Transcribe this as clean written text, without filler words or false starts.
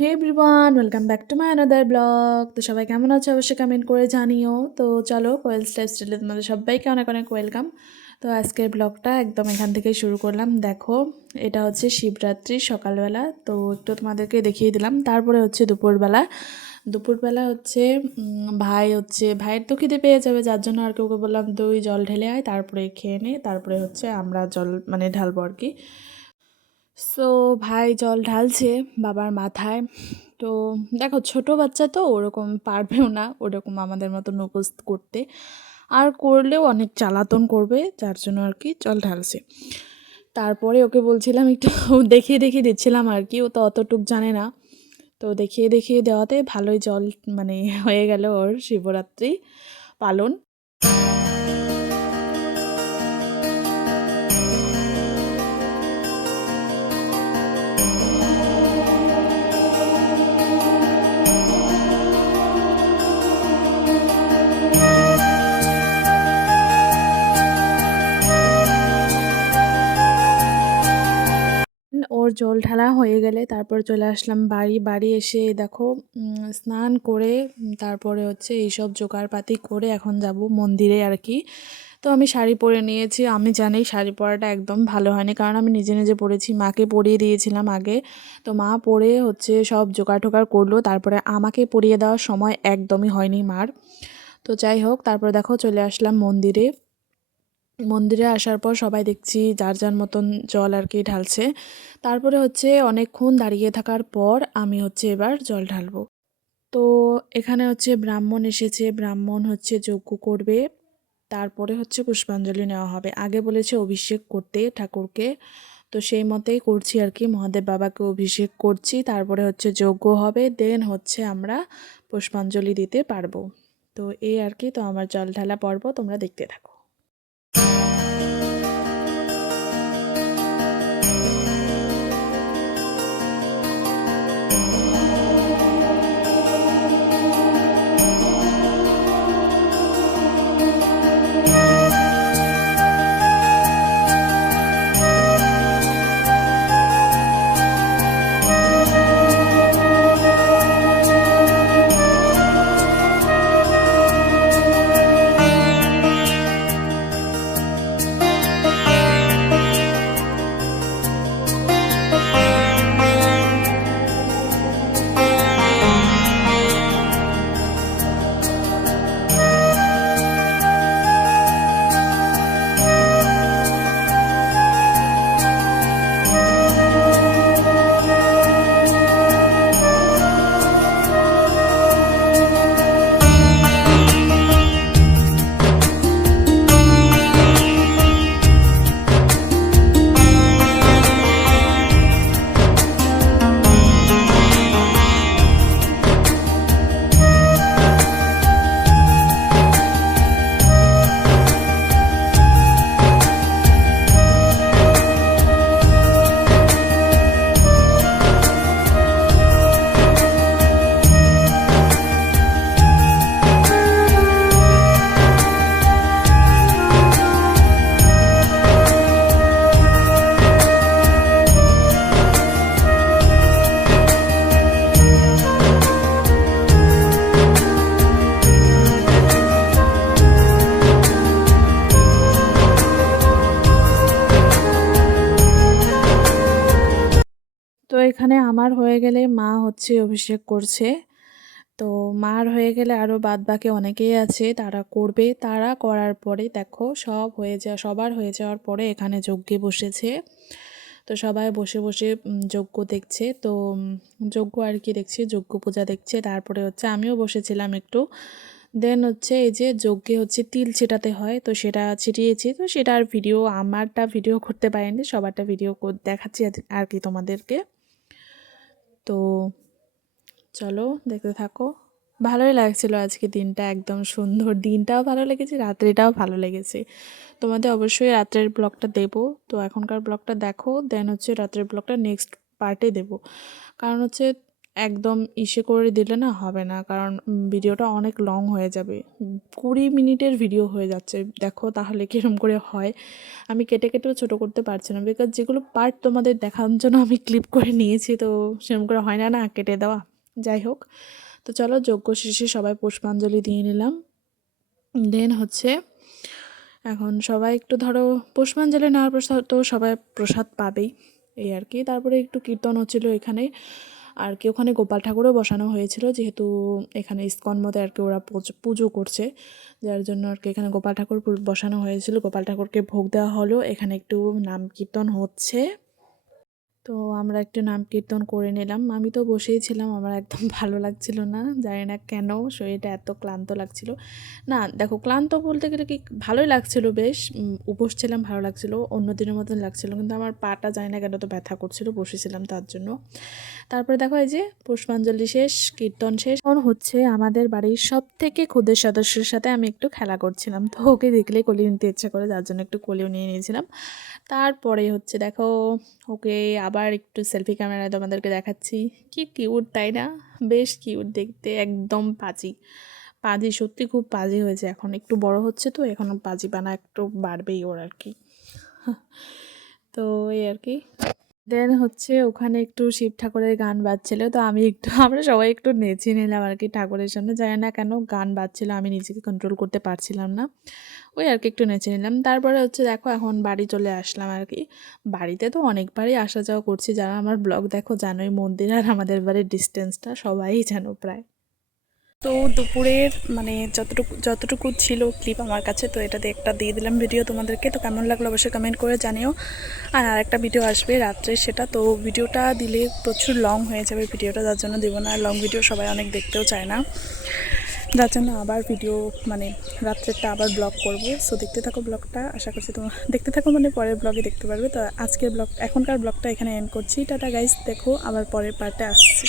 Hey everyone, welcome back to my another blog. তো সবাই কেমন আছো অবশ্যই কমেন্ট করে জানিও। তো চলো, কোয়েল লাইফস্টাইলে তোমাদের সবাইকে অনেক অনেক ওয়েলকাম। তো আজকের ব্লগটা একদম এখান থেকেই শুরু করলাম। দেখো, এটা হচ্ছে শিবরাত্রির সকালবেলা। তো একটু তোমাদেরকে দেখিয়ে দিলাম। তারপরে হচ্ছে দুপুরবেলা হচ্ছে ভাইয়ের তো খিদে পেয়ে যাবে, যার জন্য আর কি ওকে বললাম তুই জল ঢেলে আয়, তারপরে খেয়ে নে, তারপরে হচ্ছে আমরা জল মানে ঢালবো আর কি। সো ভাই জল ঢালছে বাবার মাথায়। তো দেখো, ছোট বাচ্চা তো ওরকম পারবেও না ওরকম আমাদের মতো মুখস্থ করতে, আর করলেও অনেক জ্বালাতন করবে, যার জন্য আর কি জল ঢালছে। তারপরে ওকে বলছিলাম একটু দেখিয়ে দেখিয়ে দিচ্ছিলাম আর কি, ও তো অতটুক জানে না। তো দেখিয়ে দেখিয়ে দেওয়াতে ভালোই জল মানে হয়ে গেল ওর শিবরাত্রি পালন। ওর জল ঢালা হয়ে গেলে তারপর চলে আসলাম বাড়ি এসে দেখো, স্নান করে তারপরে হচ্ছে এইসব জোগাড়পাতি করে এখন যাব মন্দিরে আর কি। তো আমি শাড়ি পরে নিয়েছি। আমি জানি শাড়ি পরাটা একদম ভালো হয়নি, কারণ আমি নিজে নিজে পরেছি, মাকে পরিয়ে দিয়েছিলাম আগে। তো মা পরে হচ্ছে সব জোগাড় টোগাড় করলো, তারপরে আমাকে পরিয়ে দেওয়ার সময় একদমই হয়নি মার। তো যাই হোক, তারপর দেখো চলে আসলাম মন্দিরে আসার পর সবাই দেখছি যার যার মতন জল আর কি ঢালছে। তারপরে হচ্ছে অনেকক্ষণ দাঁড়িয়ে থাকার পর আমি হচ্ছে এবার জল ঢালবো। তো এখানে হচ্ছে ব্রাহ্মণ এসেছে, ব্রাহ্মণ হচ্ছে যজ্ঞ করবে, তারপরে হচ্ছে পুষ্পাঞ্জলি নেওয়া হবে। আগে বলেছে অভিষেক করতে ঠাকুরকে, তো সেই মতেই করছি আর কি, মহাদেব বাবাকে অভিষেক করছি, তারপরে হচ্ছে যজ্ঞ হবে, দেন হচ্ছে আমরা পুষ্পাঞ্জলি দিতে পারবো। তো এই আর কি, তো আমার জল ঢালা পর্ব তোমরা দেখতে থাকো। তো এখানে আমার হয়ে গেলে মা হচ্ছে অভিষেক করছে। তো মার হয়ে গেলে আরও বাদবাকি অনেকেই আছে, তারা করবে। তারা করার পরে দেখো সবার হয়ে যাওয়ার পরে এখানে যজ্ঞে বসেছে। তো সবাই বসে বসে যজ্ঞ দেখছে। তো যজ্ঞ আর কি দেখছি, যজ্ঞ পূজা দেখছে। তারপরে হচ্ছে আমিও বসেছিলাম একটু। দেন হচ্ছে এই যে যজ্ঞে হচ্ছে তিল ছিটাতে হয়, তো সেটা ছিটিয়েছি। তো সেটার ভিডিও আমারটা ভিডিও করতে পারিনি, সবারটা ভিডিও দেখাচ্ছি আর কি তোমাদেরকে। তো চলো দেখতে থাকো। ভালোই লাগছিল আজকে দিনটা, একদম সুন্দর। দিনটাও ভালো লেগেছে, রাত্রিটাও ভালো লেগেছে। তোমাদের অবশ্যই রাত্রের ব্লগটা দেবো। তো এখনকার ব্লগটা দেখো, দেন হচ্ছে রাত্রের ব্লগটা নেক্সট পার্টে দেবো। কারণ হচ্ছে একদম ইসে করে দিলে না হবে না, কারণ ভিডিওটা অনেক লং হয়ে যাবে। 20 মিনিটের ভিডিও হয়ে যাচ্ছে, দেখো তাহলে কীরকম করে হয়। আমি কেটে কেটেও ছোটো করতে পারছি না, বিকজ যেগুলো পার্ট তোমাদের দেখানোর জন্য আমি ক্লিপ করে নিয়েছি, তো সেরকম করে হয় না না কেটে দেওয়া। যাই হোক, তো চলো যজ্ঞ শেষে সবাই পুষ্পাঞ্জলি দিয়ে নিলাম। দেন হচ্ছে এখন সবাই একটু ধরো পুষ্পাঞ্জলি নেওয়ার পর তো সবাই প্রসাদ পাবেই, এই আর কি। তারপরে একটু কীর্তন হচ্ছিল এখানে, আর কি ওখানে গোপাল ঠাকুরও বসানো হয়েছিল, যেহেতু এখানে ইস্কন মতে আর কি ওরা পুজো করছে, যার জন্য আর কি এখানে গোপাল ঠাকুর বসানো হয়েছিল। গোপাল ঠাকুরকে ভোগ দেওয়া হলো, এখানে একটু নাম কীর্তন হচ্ছে, তো আমরা একটু নাম কীর্তন করে নিলাম। আমি তো বসেই ছিলাম, আমার একদম ভালো লাগছিল না, জানি না কেন শরীরটা এত ক্লান্ত লাগছিল। না দেখো, ক্লান্ত বলতে গেলে কি ভালোই লাগছিল, বেশ উপোস ছিলাম, ভালো লাগছিল, অন্য দিনের মতন লাগছিল, কিন্তু আমার পাটা জানি না কেন তো ব্যথা করছিল, বসেছিলাম তার জন্য। তারপরে দেখো এই যে পুষ্পাঞ্জলি শেষ, কীর্তন শেষ। এখন হচ্ছে আমাদের বাড়ির সব থেকে ক্ষুদের সদস্যের সাথে আমি একটু খেলা করছিলাম, তো ওকে দেখলেই কোলে নিতে ইচ্ছা করে, যার জন্য একটু কোলেও নিয়ে নিয়েছিলাম। তারপরে হচ্ছে দেখো ওকে আবার একটু সেলফি ক্যামেরায় তোমাদেরকে দেখাচ্ছি, কি কিউট তাই না, বেশ কিউট দেখতে, একদম পাজি পাজি, সত্যি খুব পাজি হয়েছে। এখন একটু বড় হচ্ছে তো এখনও পাজি বানা একটু বাড়বেই ওর আর কি। তো এই আর কি। দেন হচ্ছে ওখানে একটু শিব ঠাকুরের গান বাজছিল, তো আমি একটু আমরা সবাই একটু নেচে নিলাম আর কি ঠাকুরের সামনে, জানি না কেন গান বাজছিল, আমি নিজেকে কন্ট্রোল করতে পারছিলাম না, ওই আর কি একটু নেচে নিলাম। তারপরে হচ্ছে দেখো এখন বাড়ি চলে আসলাম আর কি। বাড়িতে তো অনেকবারই আসা যাওয়া করছি, যারা আমার ব্লগ দেখো জানোই মন্দির আর আমাদের বাড়ির ডিস্টেন্সটা সবাই জানো প্রায়। তো দুপুরের মানে যতটুকু ছিল ক্লিপ আমার কাছে, তো এটাতে একটা দিয়ে দিলাম ভিডিও তোমাদেরকে। তো কেমন লাগলো অবশ্যই কমেন্ট করে জানিও। আর আরেকটা ভিডিও আসবে রাত্রে, সেটা তো ভিডিওটা দিলে প্রচুর লং হয়ে যাবে ভিডিওটা, যার জন্য দেবো না। লং ভিডিও সবাই অনেক দেখতেও চায় না, যার জন্য আবার ভিডিও মানে রাত্রেরটা আবার ব্লগ করব। সো দেখতে থাকো ব্লগটা, আশা করছি তোমরা দেখতে থাকো, মানে পরের ব্লগে দেখতে পারবে। তো আজকের ব্লগ এখনকার ব্লগটা এখানে এন্ড করছি। টাটা গাইস, দেখো আবার পরের পার্টে আসছি।